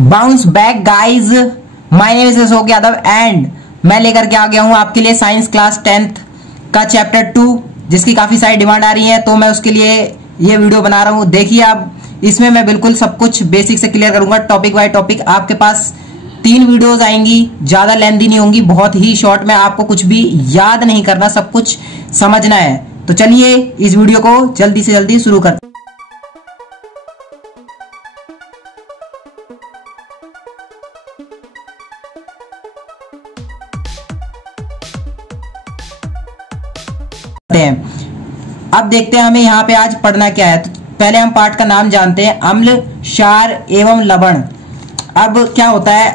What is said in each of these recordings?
Bounce back guys, my name is Ashok Yadav and मैं लेकर के आ गया हूं आपके लिए साइंस क्लास 10th का चैप्टर 2, जिसकी काफी सारी डिमांड आ रही है, तो मैं उसके लिए ये वीडियो बना रहा हूं। देखिए आप, इसमें मैं बिल्कुल सब कुछ बेसिक से क्लियर करूंगा, टॉपिक बाय टॉपिक। आपके पास 3 वीडियोस आएंगी, ज्यादा लेंथी नहीं होंगी, बहुत ही शॉर्ट में। आपको कुछ भी याद नहीं करना, सब कुछ समझना है। तो चलिए इस वीडियो को जल्दी से जल्दी शुरू करते हैं। अब देखते हैं हमें यहाँ पे आज पढ़ना क्या है। तो पहले हम पाठ का नाम जानते हैं, अम्ल, क्षार एवं लवण। अब क्या होता है,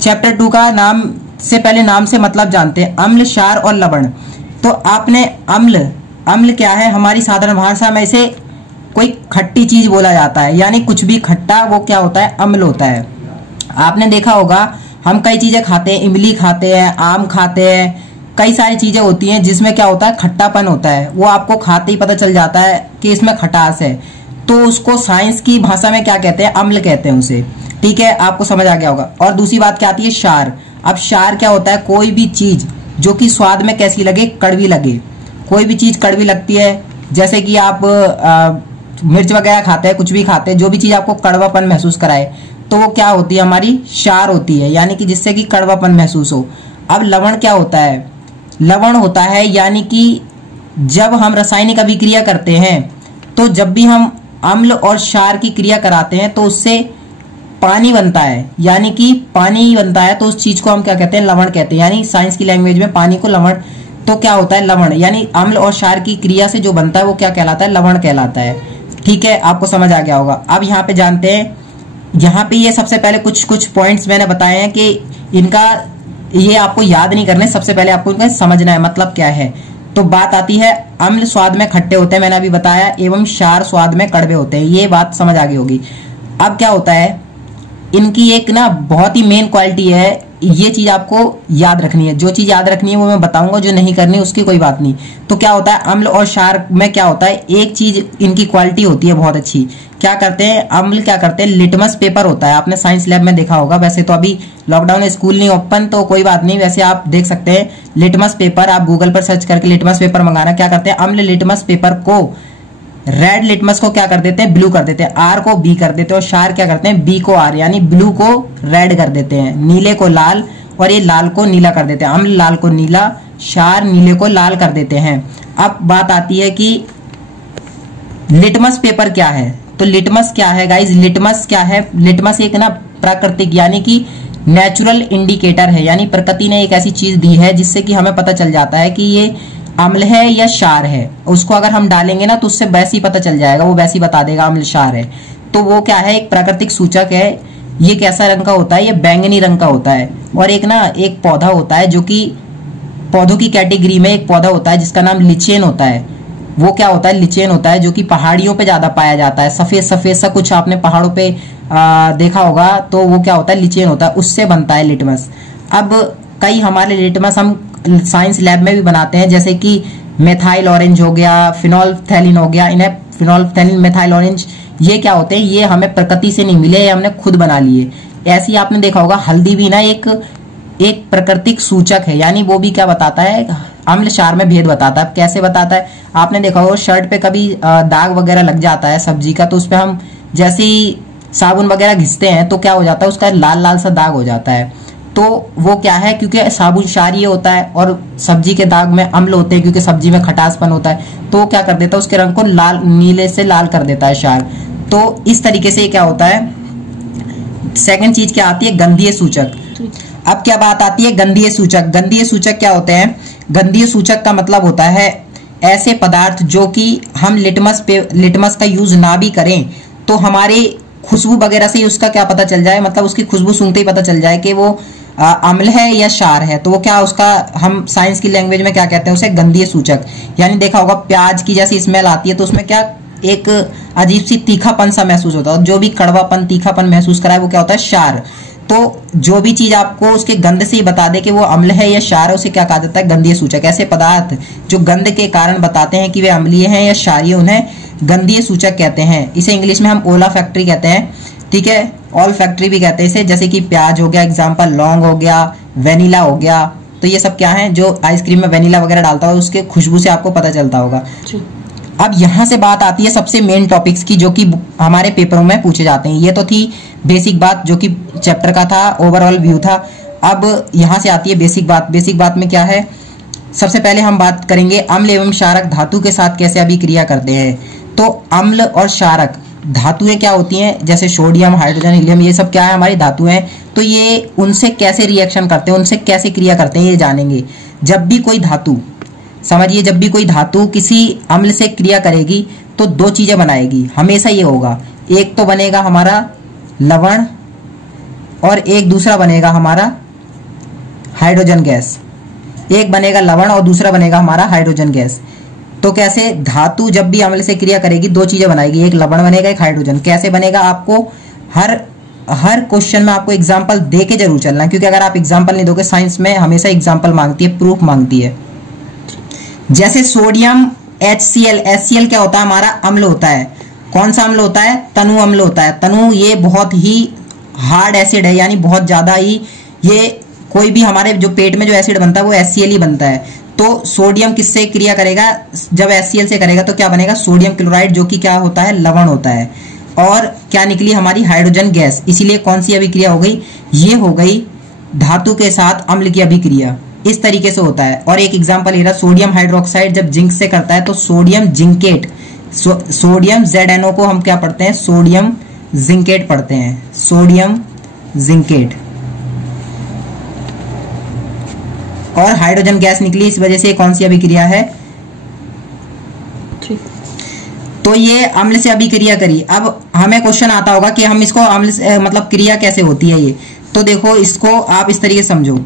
चैप्टर 2 का नाम से पहले नाम से मतलब जानते हैं, अम्ल, क्षार और लवण। तो आपने अम्ल क्या है, हमारी साधारण भाषा में इसे कोई खट्टी चीज बोला जाता है, यानी कुछ भी खट्टा वो क्या होता है, अम्ल होता है। आपने देखा होगा हम कई चीजें खाते हैं, इमली खाते हैं, आम खाते हैं, कई सारी चीजें होती हैं जिसमें क्या होता है, खट्टापन होता है। वो आपको खाते ही पता चल जाता है कि इसमें खटास है। तो उसको साइंस की भाषा में क्या कहते हैं, अम्ल कहते हैं उसे। ठीक है, आपको समझ आ गया होगा। और दूसरी बात क्या आती है, क्षार। अब क्षार क्या होता है, कोई भी चीज जो कि स्वाद में कैसी लगे, कड़वी लगे। कोई भी चीज कड़वी लगती है, जैसे कि आप मिर्च वगैरह खाते हैं, कुछ भी खाते हैं, जो भी चीज आपको कड़वापन महसूस कराए, तो वो क्या होती है, हमारी क्षार होती है, यानी कि जिससे कि कड़वापन महसूस हो। अब लवण क्या होता है, लवण होता है यानी कि जब हम रासायनिक अभिक्रिया करते हैं, तो जब भी हम अम्ल और क्षार की क्रिया कराते हैं तो उससे पानी बनता है, यानी कि पानी बनता है, तो उस चीज को हम क्या कहते हैं, लवण कहते हैं। यानी साइंस की लैंग्वेज में पानी को लवण। तो क्या होता है, लवण, यानी अम्ल और क्षार की क्रिया से जो बनता है वो क्या कहलाता है, लवण कहलाता है। ठीक है, आपको समझ आ गया होगा। अब यहाँ पे जानते हैं, यहाँ पे ये सबसे पहले कुछ पॉइंट्स मैंने बताए हैं कि इनका ये आपको याद नहीं करने, सबसे पहले आपको इनका समझना है मतलब क्या है। तो बात आती है, अम्ल स्वाद में खट्टे होते हैं, मैंने अभी बताया, एवं क्षार स्वाद में कड़वे होते हैं। ये बात समझ आ गई होगी। अब क्या होता है, इनकी एक ना बहुत ही मेन क्वालिटी है, ये चीज आपको याद रखनी है। जो चीज याद रखनी है वो मैं बताऊंगा, जो नहीं करनी उसकी कोई बात नहीं। तो क्या होता है, अम्ल और क्षार में क्या होता है, एक चीज इनकी क्वालिटी होती है बहुत अच्छी। क्या करते हैं, अम्ल क्या करते हैं, लिटमस पेपर होता है, आपने साइंस लैब में देखा होगा। वैसे तो अभी लॉकडाउन है, स्कूल नहीं ओपन, तो कोई बात नहीं, वैसे आप देख सकते हैं लिटमस पेपर। आप गूगल पर सर्च करके लिटमस पेपर मंगाना। क्या करते हैं, अम्ल लिटमस पेपर को, रेड लिटमस को क्या कर देते हैं, ब्लू कर देते हैं, आर को बी कर देते हैं, और क्षार क्या करते हैं, बी को आर, यानी ब्लू को रेड कर देते हैं, नीले को लाल, और ये लाल को नीला कर देते हैं। अम्ल लाल को नीला, क्षार नीले को लाल कर देते हैं। अब बात आती है कि लिटमस पेपर क्या है। तो लिटमस क्या है गाइज, लिटमस क्या है, लिटमस एक ना प्राकृतिक यानी कि नेचुरल इंडिकेटर है, यानी प्रकृति ने एक ऐसी चीज दी है जिससे कि हमें पता चल जाता है कि ये अम्ल है या क्षार है। उसको अगर हम डालेंगे ना तो उससे वैसे ही पता चल जाएगा, वो वैसे ही बता देगा अम्ल क्षार है। तो वो क्या है, एक प्राकृतिक सूचक है। ये कैसा रंग का होता है, ये बैंगनी रंग का होता है। और एक पौधा होता है, जो कि पौधों की कैटेगरी में एक पौधा होता है जिसका नाम लिचेन होता है। वो क्या होता है, लिचेन होता है, जो कि पहाड़ियों पे ज्यादा पाया जाता है। सफेद सफेद सा कुछ आपने पहाड़ों पे देखा होगा, तो वो क्या होता है, लिचेन होता है, उससे बनता है लिटमस। अब कई हमारे लिटमस हम साइंस लैब में भी बनाते हैं, जैसे कि मेथाइल ऑरेंज हो गया, फिनोल्फथैलीन हो गया। इन्हें फिनोल्फथैलीन, मेथाइल ऑरेंज, ये क्या होते हैं, ये हमें प्रकृति से नहीं मिले, ये हमने खुद बना लिए। ऐसे ही आपने देखा होगा हल्दी भी ना एक प्राकृतिक सूचक है, यानी वो भी क्या बताता है, अम्ल क्षार में भेद बताता है। कैसे बताता है, आपने देखा होगा शर्ट पे कभी दाग वगैरह लग जाता है सब्जी का, तो उस पर हम जैसे ही साबुन वगैरह घिसते हैं तो क्या हो जाता है, उसका लाल लाल सा दाग हो जाता है। तो वो क्या है, क्योंकि साबुन क्षारीय होता है और सब्जी के दाग में अम्ल होते हैं, क्योंकि सब्जी में खटासपन होता है, तो वो क्या कर देता है, उसके रंग को लाल, नीले से लाल कर देता है क्षार। तो इस तरीके से क्या होता है। सेकंड चीज क्या आती है, गंधीय सूचक। अब क्या बात आती है, गंधीय सूचक। गंधीय सूचक क्या होते हैं, गंधीय सूचक का मतलब होता है ऐसे पदार्थ जो कि हम लिटमस का यूज ना भी करें तो हमारे खुशबू वगैरह से उसका क्या पता चल जाए, मतलब उसकी खुशबू सूंघते ही पता चल जाए कि वो अम्ल है या क्षार है। तो वो क्या, उसका हम साइंस की लैंग्वेज में क्या कहते हैं, उसे गंधीय सूचक। यानी देखा होगा प्याज की जैसी स्मेल आती है तो उसमें क्या एक अजीब सी तीखापन सा महसूस होता है, जो भी कड़वापन, तीखापन महसूस कराए वो क्या होता है, क्षार। तो जो भी चीज आपको उसके गंध से ही बता दे कि वो अम्ल है या क्षार है, उसे क्या कहा जाता है, गंधीय सूचक। ऐसे पदार्थ जो गंध के कारण बताते हैं कि वे अम्लीय हैं या क्षारीय, उन्हें गंधीय सूचक कहते हैं। इसे इंग्लिश में हम ओला फैक्ट्री कहते हैं। ठीक है, ऑल फैक्ट्री भी कहते हैं इसे, जैसे कि प्याज हो गया एग्जाम्पल, लौंग हो गया, वेनिला हो गया। तो ये सब क्या है, जो आइसक्रीम में वेनिला वगैरह डालता है उसके खुशबू से आपको पता चलता होगा। अब यहाँ से बात आती है सबसे मेन टॉपिक्स की, जो कि हमारे पेपरों में पूछे जाते हैं। ये तो थी बेसिक बात जो कि चैप्टर का था, ओवरऑल व्यू था। अब यहाँ से आती है बेसिक बात। बेसिक बात में क्या है, सबसे पहले हम बात करेंगे अम्ल एवं क्षारक धातु के साथ कैसे अभिक्रिया करते हैं। तो अम्ल और क्षारक धातुएं क्या होती हैं, जैसे सोडियम, हाइड्रोजन, हीलियम, ये सब क्या है हमारी धातुएं। तो ये उनसे कैसे रिएक्शन करते हैं, उनसे कैसे क्रिया करते हैं, ये जानेंगे। जब भी कोई धातु, समझिए, जब भी कोई धातु किसी अम्ल से क्रिया करेगी तो दो चीजें बनाएगी, हमेशा ये होगा। एक तो बनेगा हमारा लवण और एक दूसरा बनेगा हमारा हाइड्रोजन गैस। एक बनेगा लवण और दूसरा बनेगा हमारा हाइड्रोजन गैस। तो कैसे, धातु जब भी अम्ल से क्रिया करेगी दो चीजें बनाएगी, एक लवण बनेगा, एक हाइड्रोजन। कैसे बनेगा, आपको हर क्वेश्चन में आपको एग्जांपल दे के जरूर चलना, क्योंकि अगर आप एग्जांपल नहीं दोगे, साइंस में हमेशा एग्जांपल मांगती है, प्रूफ मांगती है। जैसे सोडियम HCl, HCl क्या होता है, हमारा अम्ल होता है। कौन सा अम्ल होता है, तनु अम्ल होता है। तनु ये बहुत ही हार्ड एसिड है, यानी बहुत ज्यादा ही, ये कोई भी हमारे जो पेट में जो एसिड बनता है वो HCl ही बनता है। तो सोडियम किससे क्रिया करेगा, जब HCl से करेगा तो क्या बनेगा, सोडियम क्लोराइड, जो कि क्या होता है, लवण होता है। और क्या निकली हमारी हाइड्रोजन गैस। इसीलिए कौन सी अभिक्रिया हो गई, ये हो गई धातु के साथ अम्ल की अभिक्रिया। इस तरीके से होता है। और एक एग्जांपल ये रहा, सोडियम हाइड्रोक्साइड जब जिंक से करता है तो सोडियम जिंकेट, सोडियम ZNO को हम क्या पढ़ते हैं, सोडियम जिंकेट पढ़ते हैं, सोडियम जिंकेट। और हाइड्रोजन गैस निकली, इस वजह से कौन सी अभिक्रिया है, तो ये अम्ल से अभिक्रिया करी। अब हमें क्वेश्चन आता होगा कि हम इसको अम्ल से, मतलब क्रिया कैसे होती है ये। तो देखो, इसको आप इस तरीके से समझो,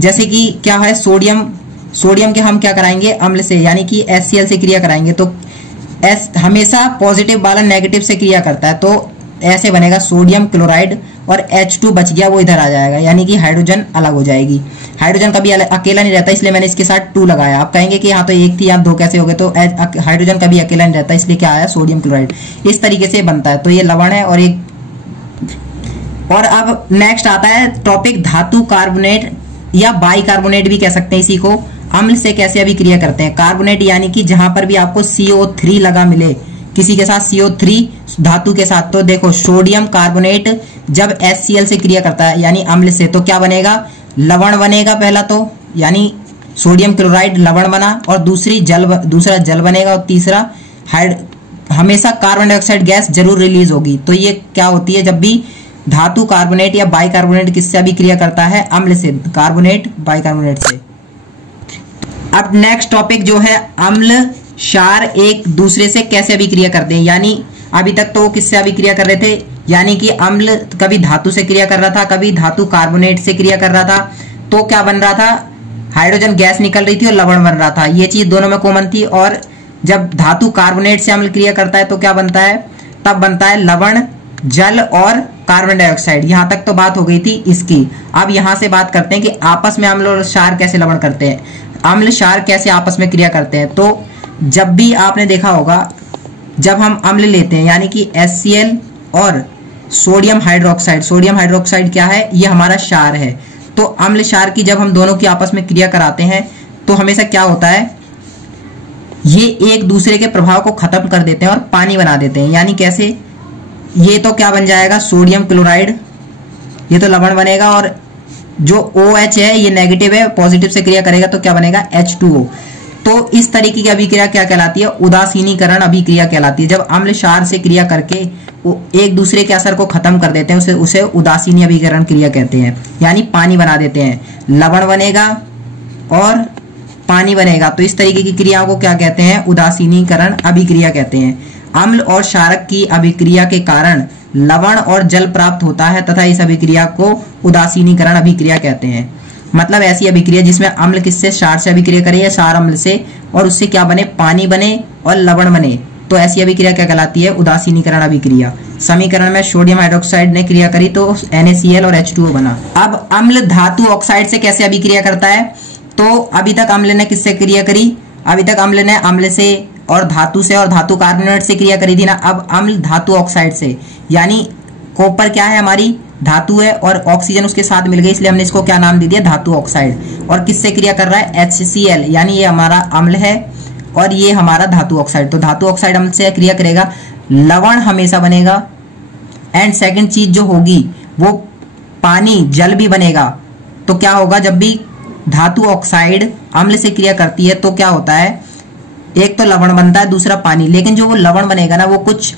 जैसे कि क्या है, सोडियम के हम क्या कराएंगे, अम्ल से, यानी कि HCl से क्रिया कराएंगे। तो S हमेशा पॉजिटिव वाला नेगेटिव से क्रिया करता है, तो ऐसे बनेगा सोडियम क्लोराइड, और H2 बच गया, वो इधर आ जाएगा, यानी कि हाइड्रोजन अलग हो जाएगी। हाइड्रोजन कभी अकेला नहीं रहता, इसलिए मैंने इसके साथ 2 लगाया। आप कहेंगे कि यहाँ तो एक थी, यहाँ 2 कैसे हो गए, तो हाइड्रोजन कभी अकेला नहीं रहता, इसलिए क्या आया, सोडियम क्लोराइड। इस तरीके से बनता है। तो ये लवण है और एक, और अब नेक्स्ट आता है टॉपिक धातु कार्बोनेट या बाइकार्बोनेट भी कह सकते हैं इसी को। अम्ल से कैसे अभिक्रिया करते हैं। कार्बोनेट यानी कि जहां पर भी आपको CO3 लगा मिले, किसी के साथ CO3 धातु के साथ। तो देखो, सोडियम कार्बोनेट जब HCl से क्रिया करता है यानी अम्ल से, तो क्या बनेगा, लवण बनेगा पहला, तो यानी सोडियम क्लोराइड लवण बना, और दूसरा जल बनेगा, और तीसरा हमेशा कार्बन डाइऑक्साइड गैस जरूर रिलीज होगी। तो ये क्या होती है, जब भी धातु कार्बोनेट या बाइकार्बोनेट किससे अभिक्रिया करता है, अम्ल से, कार्बोनेट बाइकार्बोनेट से। अब नेक्स्ट टॉपिक जो है, अम्ल क्षार एक दूसरे से कैसे अभिक्रिया करते हैं। यानी अभी तक तो वो किससे अभिक्रिया कर रहे थे, यानी कि अम्ल कभी धातु से क्रिया कर रहा था, कभी धातु कार्बोनेट से क्रिया कर रहा था। तो क्या बन रहा था, हाइड्रोजन गैस निकल रही थी और लवण बन रहा था, ये चीज दोनों में कॉमन थी। और जब धातु कार्बोनेट से अम्ल क्रिया करता है तो क्या बनता है, तब बनता है लवण, जल और कार्बन डाइऑक्साइड। यहां तक तो बात हो गई थी इसकी। अब यहां से बात करते हैं कि आपस में अम्ल और क्षार कैसे लवण करते हैं, अम्ल क्षार कैसे आपस में क्रिया करते हैं। तो जब भी आपने देखा होगा, जब हम अम्ल लेते हैं यानी कि HCl और सोडियम हाइड्रोक्साइड क्या है, ये हमारा क्षार है। तो अम्ल क्षार की जब हम दोनों की आपस में क्रिया कराते हैं तो हमेशा क्या होता है, ये एक दूसरे के प्रभाव को खत्म कर देते हैं और पानी बना देते हैं। यानी कैसे, ये तो क्या बन जाएगा, सोडियम क्लोराइड, ये तो लवण बनेगा, और जो OH है ये नेगेटिव है, पॉजिटिव से क्रिया करेगा तो क्या बनेगा, H2O। तो इस तरीके की अभिक्रिया क्या कहलाती है, उदासीनीकरण अभिक्रिया कहलाती है। जब अम्ल क्षार से क्रिया करके एक दूसरे के असर को खत्म कर देते हैं, उसे उदासीनी अभिकरण क्रिया कहते हैं, यानी पानी बना देते हैं। लवण बनेगा और पानी बनेगा, तो इस तरीके की क्रियाओं को क्या कहते हैं, उदासीनीकरण अभिक्रिया कहते हैं। अम्ल और क्षारक की अभिक्रिया के कारण लवण और जल प्राप्त होता है तथा इस अभिक्रिया को उदासीनीकरण अभिक्रिया कहते हैं। मतलब ऐसी अभिक्रिया जिसमें अम्ल किससे, क्षार से अभिक्रिया करे या क्षार अम्ल से, और उससे क्या बने, पानी बने और लवण बने, तो ऐसी अभिक्रिया क्या कहलाती है, उदासीनीकरण अभिक्रिया। समीकरण में सोडियम हाइड्रोक्साइड ने क्रिया करी तो NaCl और H2O बना। अब अम्ल धातु ऑक्साइड से कैसे अभिक्रिया करता है, तो अभी तक अम्ल ने किससे क्रिया करी, अभी तक अम्ल ने अम्ल से और धातु कार्बोनेट से क्रिया करी थी ना। अब अम्ल धातु ऑक्साइड से, यानी कॉपर क्या है, हमारी धातु है, और ऑक्सीजन उसके साथ मिल गई, इसलिए हमने इसको क्या नाम दे दिया, धातु ऑक्साइड। और किससे क्रिया कर रहा है, HCl, यानी ये हमारा अम्ल है और ये हमारा धातु ऑक्साइड। तो धातु ऑक्साइड अम्ल से क्रिया करेगा, लवण हमेशा बनेगा। एंड सेकंड चीज जो होगी वो पानी, जल भी बनेगा। तो क्या होगा, जब भी धातु ऑक्साइड अम्ल से क्रिया करती है तो क्या होता है, एक तो लवण बनता है, दूसरा पानी। लेकिन जो वो लवण बनेगा ना वो कुछ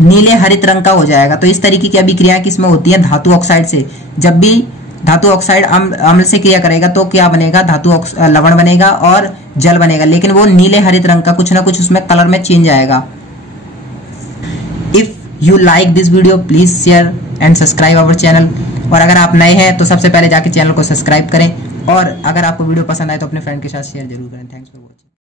नीले हरित रंग का हो जाएगा। तो इस तरीके की अभिक्रियाएं किसमें होती है, धातु ऑक्साइड से। जब भी धातु ऑक्साइड अम्ल से क्रिया करेगा तो क्या बनेगा, लवण बनेगा और जल बनेगा, लेकिन वो नीले हरित रंग का, कुछ ना कुछ उसमें कलर में चेंज आएगा। If you like this video please share and subscribe our channel. और अगर आप नए हैं तो सबसे पहले जाके चैनल को सब्सक्राइब करें, और अगर आपको वीडियो पसंद आए तो अपने फ्रेंड के साथ शेयर जरूर करें। थैंक्स।